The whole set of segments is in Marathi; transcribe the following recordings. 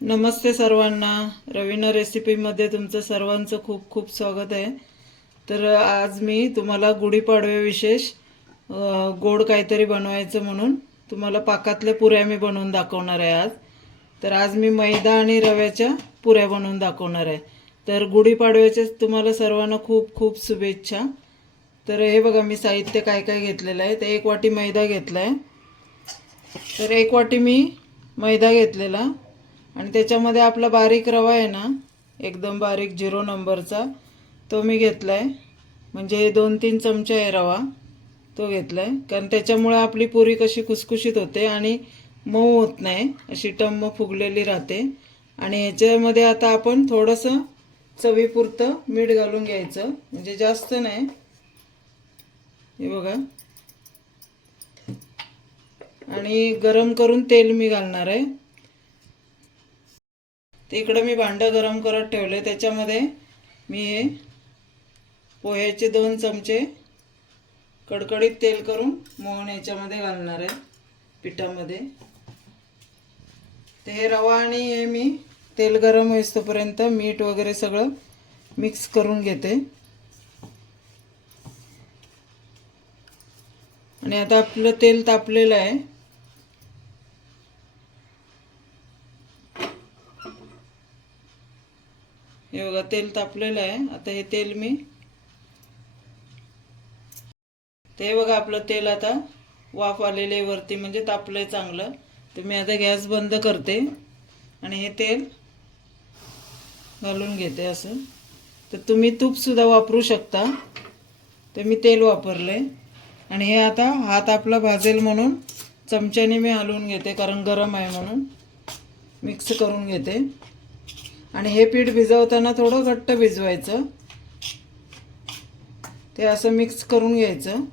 नमस्ते सर्वांना. रवीना रेसिपीमध्ये तुमचं सर्वांचं खूप खूप स्वागत आहे. तर आज मी तुम्हाला गुढीपाडव्या विशेष गोड काहीतरी बनवायचं म्हणून तुम्हाला पाकातल्या पुऱ्या मी बनवून दाखवणार आहे आज. तर आज मी मैदा आणि रव्याच्या पुऱ्या बनवून दाखवणार आहे. तर गुढीपाडव्याच्या तुम्हाला सर्वांना खूप खूप शुभेच्छा. तर हे बघा मी साहित्य काय काय घेतलेलं आहे. तर एक वाटी मैदा घेतला आहे तर एक वाटी मी मैदा घेतलेला. आणि त्याच्यामध्ये आपला बारीक रवा आहे ना एकदम बारीक झिरो नंबरचा तो मी घेतला आहे म्हणजे दोन तीन चमचे आहे रवा तो घेतला आहे कारण त्याच्यामुळे आपली पुरी कशी कुसकुशीत होते आणि मऊ होत नाही अशी टम्म फुगलेली राहते. आणि ह्याच्यामध्ये आता आपण थोडंसं चवीपुरतं मीठ घालून घ्यायचं. म्हणजे जास्त नाही. हे बघा. आणि गरम करून तेल मी घालणार आहे. ते इकडं मी भांडं गरम करत ठेवलं त्याच्यामध्ये मी हे पोह्याचे दोन चमचे कडकडीत तेल करून मोहन याच्यामध्ये घालणार आहे पिठामध्ये. ते हे रवा आणि हे मी तेल गरम होईस्तोपर्यंत मीठ वगैरे सगळं मिक्स करून घेते. आणि आता आपलं तेल तापलेलं आहे. तेल तापलेलं आहे. आता हे तेल मी ते बघा आपलं तेल आता वाफ आलेले आहे वरती म्हणजे तापलंय चांगलं. तर मी आता गॅस बंद करते आणि हे तेल घालून घेते असं. तर तुम्ही तूपसुद्धा वापरू शकता. तर मी तेल वापरले. आणि हे आता हात आपला भाजेल म्हणून चमच्याने मी हलवून घेते कारण गरम आहे म्हणून. मिक्स करून घेते. आणि हे पीठ भिजवताना थोडं घट्ट भिजवायचं. ते असं मिक्स करून घ्यायचं.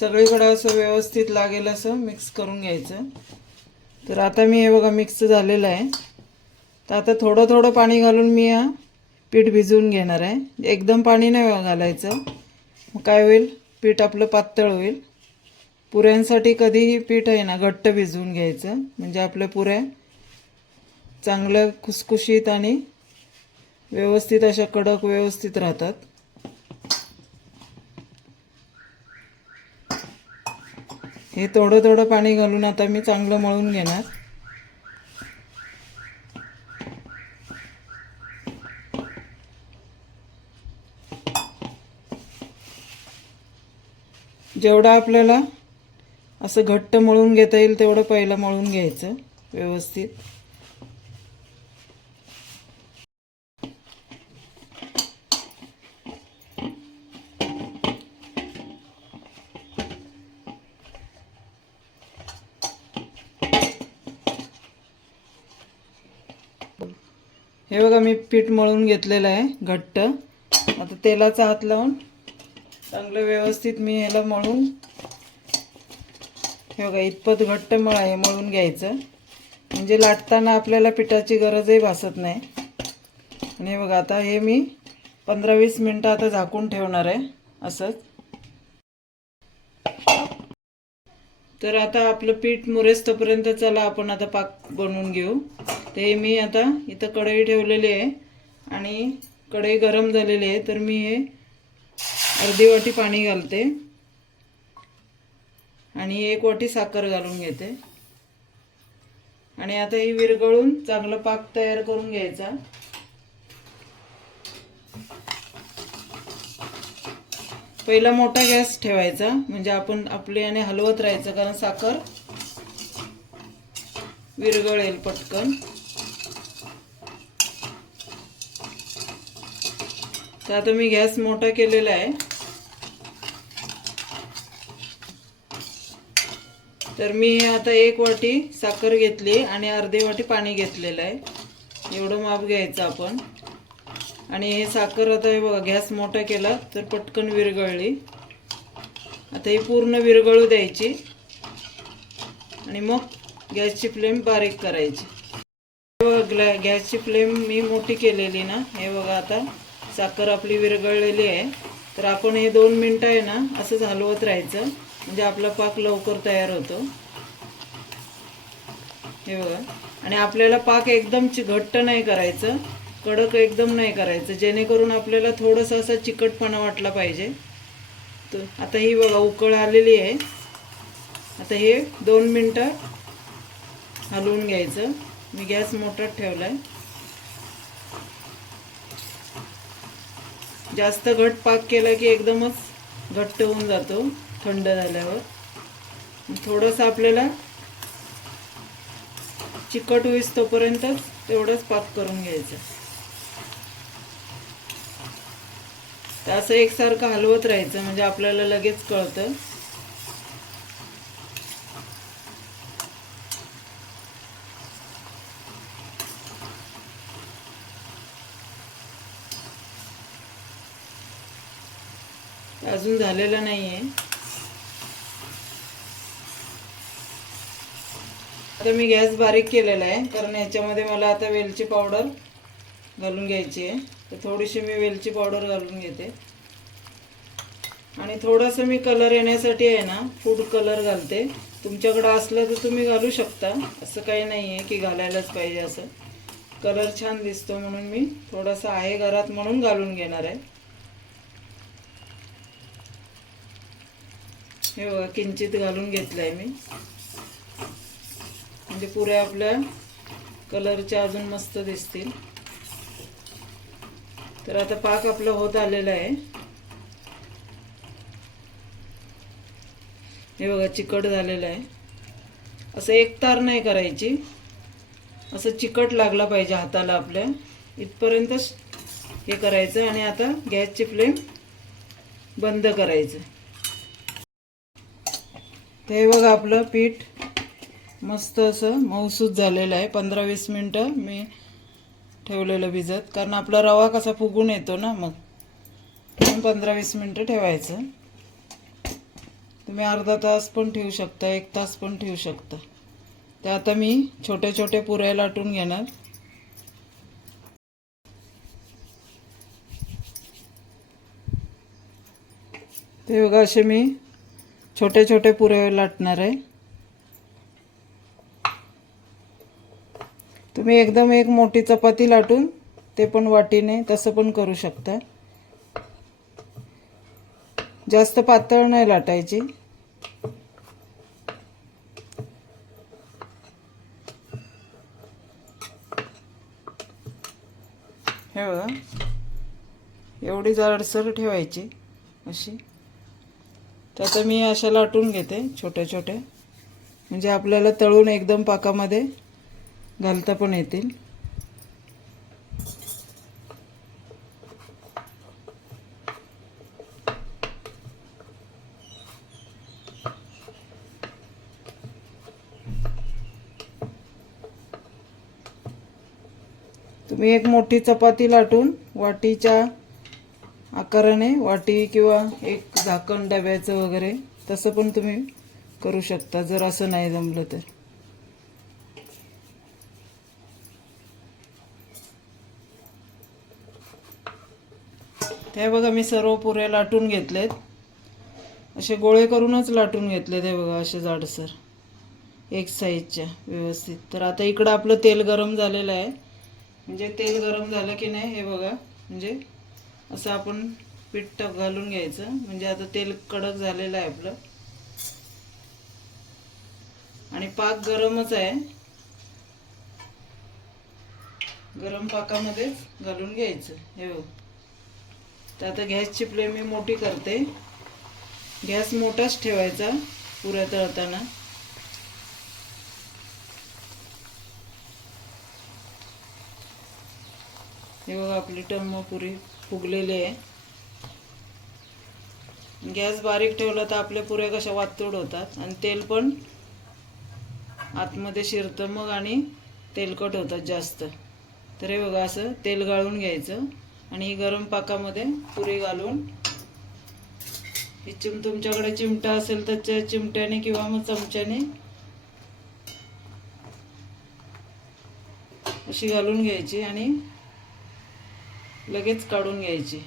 सगळीकडे असं व्यवस्थित लागेल असं मिक्स करून घ्यायचं. तर आता मी हे बघा मिक्स झालेलं आहे. तर आता थोडं थोडं पाणी घालून मी हा पीठ भिजवून घेणार आहे. एकदम पाणी नाही घालायचं. मग काय होईल? पीठ आपलं पातळ होईल. पुऱ्यांसाठी कधीही पीठ आहे ना घट्ट भिजवून घ्यायचं. म्हणजे आपल्या पुऱ्या चांगल्या खुसखुशीत आणि व्यवस्थित अशा कडक व्यवस्थित राहतात. हे थोडं थोडं पाणी घालून आता मी चांगलं मळून घेणार. जेवढा आपल्याला असं घट्ट मळून घेता येईल तेवढं पहिलं मळून घ्यायचं व्यवस्थित. हे बघा मी पीठ मळून घेतलेलं आहे घट्ट. आता तेलाचा हात लावून चांगलं व्यवस्थित मी ह्याला मळून हे बघा इतपत घट्ट मळ आहे मळून घ्यायचं. म्हणजे लाटताना आपल्याला पिठाची गरजही भासत नाही. आणि हे बघा आता हे मी पंधरा वीस मिनटं आता झाकून ठेवणार आहे असंच. तर आता आपलं पीठ मुरेस्तपर्यंत चला आपण आता पाक बनवून घेऊ. ते मी आता इथं कढई ठेवलेली आहे आणि कढई गरम झालेली आहे तर मी हे अर्धी वाटी पाणी घालते. आणि एक वाटी साखर घालून घेते. आणि आता ही विरगळून चांगलं पाक तयार करून घ्यायचा. पहिला मोठा गॅस ठेवायचा म्हणजे आपण आपले आणि हलवत राहायचं कारण साखर विरगळेल पटकन. तर आता मी गॅस मोठा केलेला आहे. तर मी आता एक वाटी साखर घेतली आणि अर्धी वाटी पाणी घेतलेलं आहे. एवढं माप घ्यायचं आपण. आणि हे साखर आता हे बघा गॅस मोठा केला तर पटकन विरघळली. आता ही पूर्ण विरघळू द्यायची. आणि मग गॅसची फ्लेम बारीक करायची. हे बघा, ग्लॅ- गॅसची फ्लेम मी मोठी केलेली ना हे बघा आता साखर आपली विरघळलेली आहे. तर आपण हे दोन मिनटं आहे ना असंच हलवत राहायचं. म्हणजे आपला पाक लवकर तयार होतो. हे बघा. आणि आपल्याला पाक एकदम घट्ट नाही करायचं. कडक एकदम नाही करायचं. जेणेकरून आपल्याला थोडंसं असं चिकटपणा वाटला पाहिजे. तर आता ही बघा उकळ आलेली आहे. आता हे दोन मिनटं हलवून घ्यायचं. मी गॅस मोठाच ठेवला आहे जास्त घट पाक केला की एकदमच घट्ट होऊन जातो. थंड झाल्यावर. थोडंसं आपल्याला चिकट होईस तोपर्यंतच तेवढंच पाक करून घ्यायचं. तर असं एकसारखं हलवत राहायचं म्हणजे आपल्याला लगेच कळतं. अजून झालेलं नाही तर आता मी गॅस बारीक केलेला आहे. कारण याच्यामध्ये मला आता वेलची पावडर घालून घ्यायची आहे. तर थोडीशी मी वेलची पावडर घालून घेते. आणि थोडंसं मी कलर येण्यासाठी आहे ना फूड कलर घालते. तुमच्याकडं असलं तर तुम्ही घालू शकता. असं काही नाही आहे की घालायलाच पाहिजे असं. कलर छान दिसतो म्हणून मी थोडासा आहे घरात म्हणून घालून घेणार आहे. हे बघा किंचित घालून घेतलं आहे मी. म्हणजे पुऱ्या आपल्या कलरच्या अजून मस्त दिसतील. तर आता पाक आपला होत आलेला आहे. हे बघा चिकट झालेलं आहे. असं एक तार नाही करायची. असं चिकट लागला पाहिजे हाताला आपल्या. इथपर्यंतच हे करायचं आणि आता गॅसची फ्लेम बंद करायचं. ते हे बघा आपलं पीठ मस्त असं मऊसूत झालेलं आहे. पंधरा वीस मिनटं मी ठेवलेलं भिजत. कारण आपला रवा कसा फुगून येतो ना मग. म्हणून पंधरा वीस मिनटं ठेवायचं. तुम्ही अर्धा तास पण ठेवू शकता एक तास पण ठेवू शकता. ते आता मी छोटे छोटे पुऱ्या लाटून घेणार. ते बघा असे मी छोटे छोटे पुरे लाटणार आहे. तुम्ही एकदम एक मोठी चपाती लाटून ते पण वाटीने तसं पण करू शकता. जास्त पातळ नाही लाटायची. हे बघा. एवढी जाडसर ठेवायची अशी. तर आता मी अशा लाटून घेते छोट्या छोट्या. म्हणजे आपल्याला तळून एकदम पाकामध्ये घालता पण येतील. तुम्ही एक मोठी चपाती लाटून वाटीच्या आकाराने वाटी किंवा एक झाकण डब्याचं वगैरे तसं पण तुम्ही करू शकता जर असं नाही जमलं तर. हे बघा मी सर्व पुऱ्या लाटून घेतलेत. असे गोळे करूनच लाटून घेतलेत हे बघा असे जाडसर. एक साईजच्या व्यवस्थित. तर आता इकडं आपलं तेल गरम झालेलं आहे. म्हणजे तेल गरम झालं की नाही हे बघा. म्हणजे असं आपण पीठ टप घालून घ्यायचं. म्हणजे आता तेल कडक झालेलं आहे आपलं. आणि पाक गरमच आहे. गरम पाकामध्येच घालून घ्यायचं. हे बघ. तर आता गॅसची फ्लेम मी मोठी करते. गॅस मोठाच ठेवायचा पुऱ्या तळताना. हे बघा आपली टर्म पुरी फुगलेली आहे. गॅस बारीक ठेवला तर आपल्या पुऱ्या कशा वातोड होतात आणि तेल पण आतमध्ये शिरतं मग आणि तेलकट होतात जास्त. तर हे बघा असं तेल गाळून घ्यायचं. आणि गरम पाकामध्ये पुरी घालून. ही चिम तुमच्याकडे चिमटा असेल तर त्या चिमट्याने किंवा मग चमच्याने अशी घालून घ्यायची आणि लगेच काढून घ्यायची.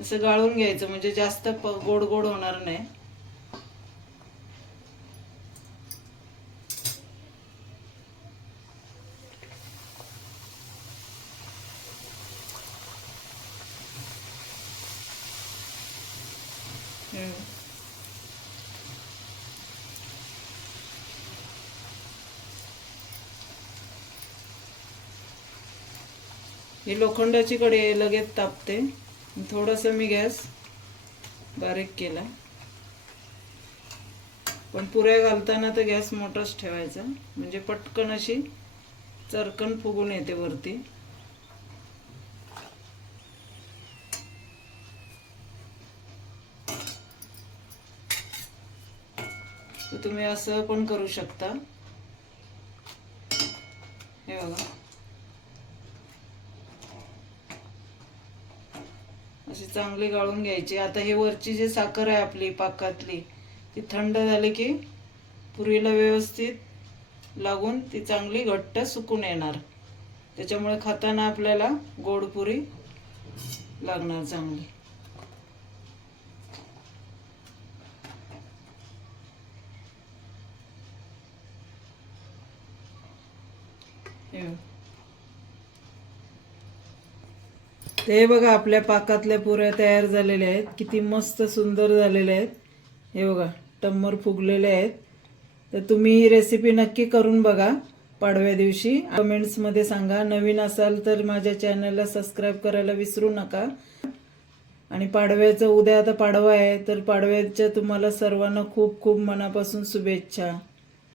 असं गाळून घ्यायचं म्हणजे जास्त प- गोड गोड होणार नाही. ही लोखंडाची कडी आहे, लगेच तापते. थोडंसं मी गॅस बारीक केला. पण पुऱ्या घालताना तर गॅस मोठाच ठेवायचा. म्हणजे पटकन अशी चरकन फुगून येते वरती. तुम्ही असं पण करू शकता हे बघा अशी चांगली गाळून घ्यायची. आता हे वरची जी साखर आहे आपली पाकातली ती थंड झाली की पुरीला व्यवस्थित लागून ती चांगली घट्ट सुकून येणार. त्याच्यामुळे खाताना आपल्याला गोड पुरी लागणार चांगली. Yeah बघ. ते बघा आपल्या पाकातल्या पुऱ्या तयार झालेल्या आहेत. किती मस्त सुंदर झालेल्या आहेत. हे बघा टम्मर फुगलेले आहेत. तर तुम्ही ही रेसिपी नक्की करून बघा पाडव्या दिवशी. कमेंट्समध्ये सांगा. नवीन असाल तर माझ्या चॅनलला सबस्क्राईब करायला विसरू नका. आणि पाडव्याचं उद्या आता पाडवा आहे तर पाडव्याच्या तुम्हाला सर्वांना खूप खूप मनापासून शुभेच्छा.